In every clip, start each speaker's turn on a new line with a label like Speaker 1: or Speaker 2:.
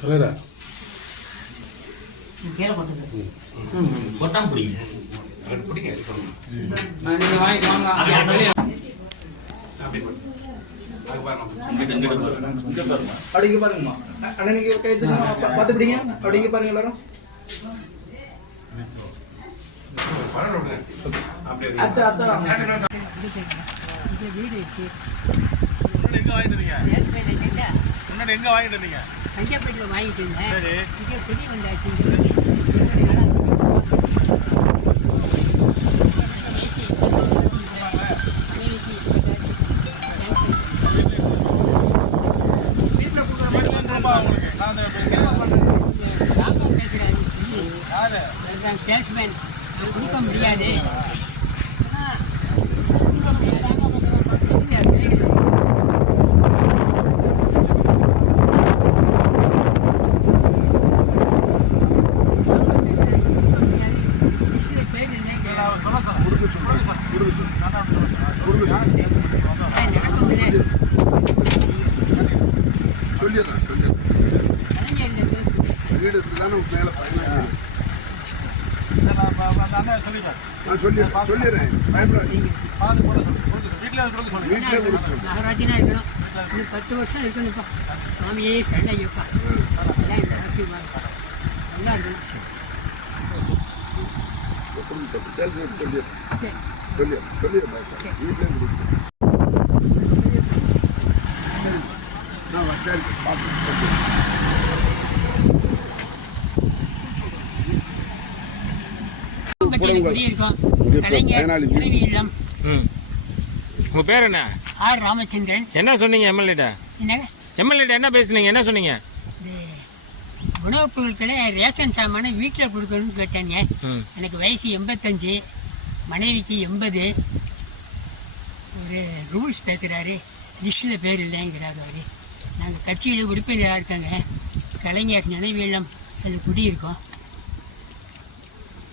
Speaker 1: தலைவரா
Speaker 2: கீழே போட்டது
Speaker 3: கொட்டாம பிடிங்க. வழியா
Speaker 4: அப்படிங்க பாருங்கம்மா. அண்ணா நீங்க கை பார்த்து பிடிங்க. அப்படிங்க பாருங்க எல்லாரும். அத்தா
Speaker 2: இந்த வீடு
Speaker 5: எங்க வாங்கிட்டு
Speaker 2: இல்ல.
Speaker 5: முன்னாடி எங்க வாங்கிட்டு வந்தீங்க?
Speaker 2: பஞ்சாபத்தில் வாங்கிட்டு இருந்தேன் இங்கே பெரிய வந்தாச்சு இங்க வந்து இருபது நாளா
Speaker 5: வீட்டுல கொடுக்குற மாதிரி வந்துருப்பா உங்களுக்கு நான் அந்த
Speaker 2: ராகம் பேசுறாரு சொல்லி
Speaker 5: யாரு
Speaker 2: அதுதான் சேல்ஸ்மேன் கொடுக்க முடியாது ஆனா, கொடுக்க முடியாது ஆனா, பேசுறாரு. பேர் என்ன
Speaker 5: அவர் சொல்ல சார் கொடுக்க சொல்லுங்க சார் கொடுக்க சொல்லு நான் தான் சொல்றேன்
Speaker 2: நடக்க முடியாது
Speaker 1: சொல்லிடுறேன் சொல்லிடுறேன். வீடு இருக்குதானே மேலே பதினாறு சொல்லிடுறேன். சொல்லிடுறேன் பயப்படாதீங்க
Speaker 5: வீட்டில்
Speaker 2: நகராட்சினா இருக்கணும் இன்னும் பத்து வருஷம் இருக்கணும்ப்பா சுவாமியே சண்டையப்பா எல்லாம் இந்த ஆசீர்வாதம் நல்லா இருக்கணும்
Speaker 1: குடும்பத்தை சேல்ஸ் சொல்லிடுறேன்
Speaker 2: சரி.
Speaker 1: சொல்லிடுறேன் சொல்லிடுறேன் வீட்டிலே கொடுத்துருங்க நான் வச்சாரு பார்த்து
Speaker 6: உங்கள் பேர் என்ன?
Speaker 2: ஆர் ராமச்சந்திரன்.
Speaker 6: என்ன சொன்னீங்க எம்எல்ஏட்ட? எம்எல்ஏட்ட என்ன பேசுனீங்க? என்ன சொன்னீங்க?
Speaker 2: உணவுப் பொருட்களை ரேஷன் சாமான வீட்டில் கொடுக்கணும்னு கேட்டேங்க. எனக்கு வயசு எண்பத்தஞ்சு மனைவிக்கு எண்பது. ஒரு ரூல்ஸ் பேசுகிறாரு லிஸ்ட்டில் பேர் இல்லைங்கிறாரு அவர். நாங்கள் கட்சியில் உறுப்பினராக இருக்கோங்க. கலைஞர் நினைவு இல்லம் அதில் குடியிருக்கோம்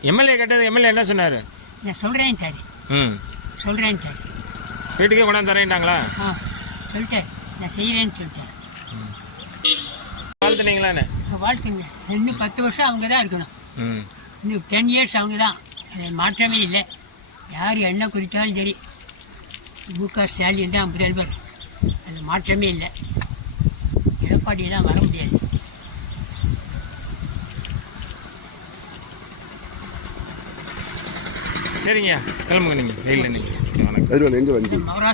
Speaker 6: எம்எல்ஏ கேட்டது எம்எல்ஏ என்ன சொன்னார்?
Speaker 2: நான் சொல்கிறேன் சார்.
Speaker 6: ம்.
Speaker 2: சொல்கிறேன் சார்.
Speaker 6: வீட்டுக்கே கொண்டாந்து தரேன்ட்டாங்களா?
Speaker 2: ஆ சொல்லிட்டேன் நான் செய்கிறேன்னு சொல்லிட்டேன்
Speaker 6: வாழ்த்துனீங்களா என்ன
Speaker 2: வாழ்த்துங்க. இன்னும் பத்து வருஷம் அவங்க தான் இருக்கணும்.
Speaker 6: ம்.
Speaker 2: இன்னும் டென் இயர்ஸ் அவங்க தான் மாற்றமே இல்லை. யார் என்ன குறித்தாலும் சரி. மு க ஸ்டாலின் தான் முதல்வர். அதில் மாற்றமே இல்லை. எடப்பாடியெல்லாம் வர முடியாது.
Speaker 6: சரிங்க. கிளம்புங்க நீங்கள் வெயிலில் நீங்கள் வணக்கம்.
Speaker 2: மகாராஷ்டிரா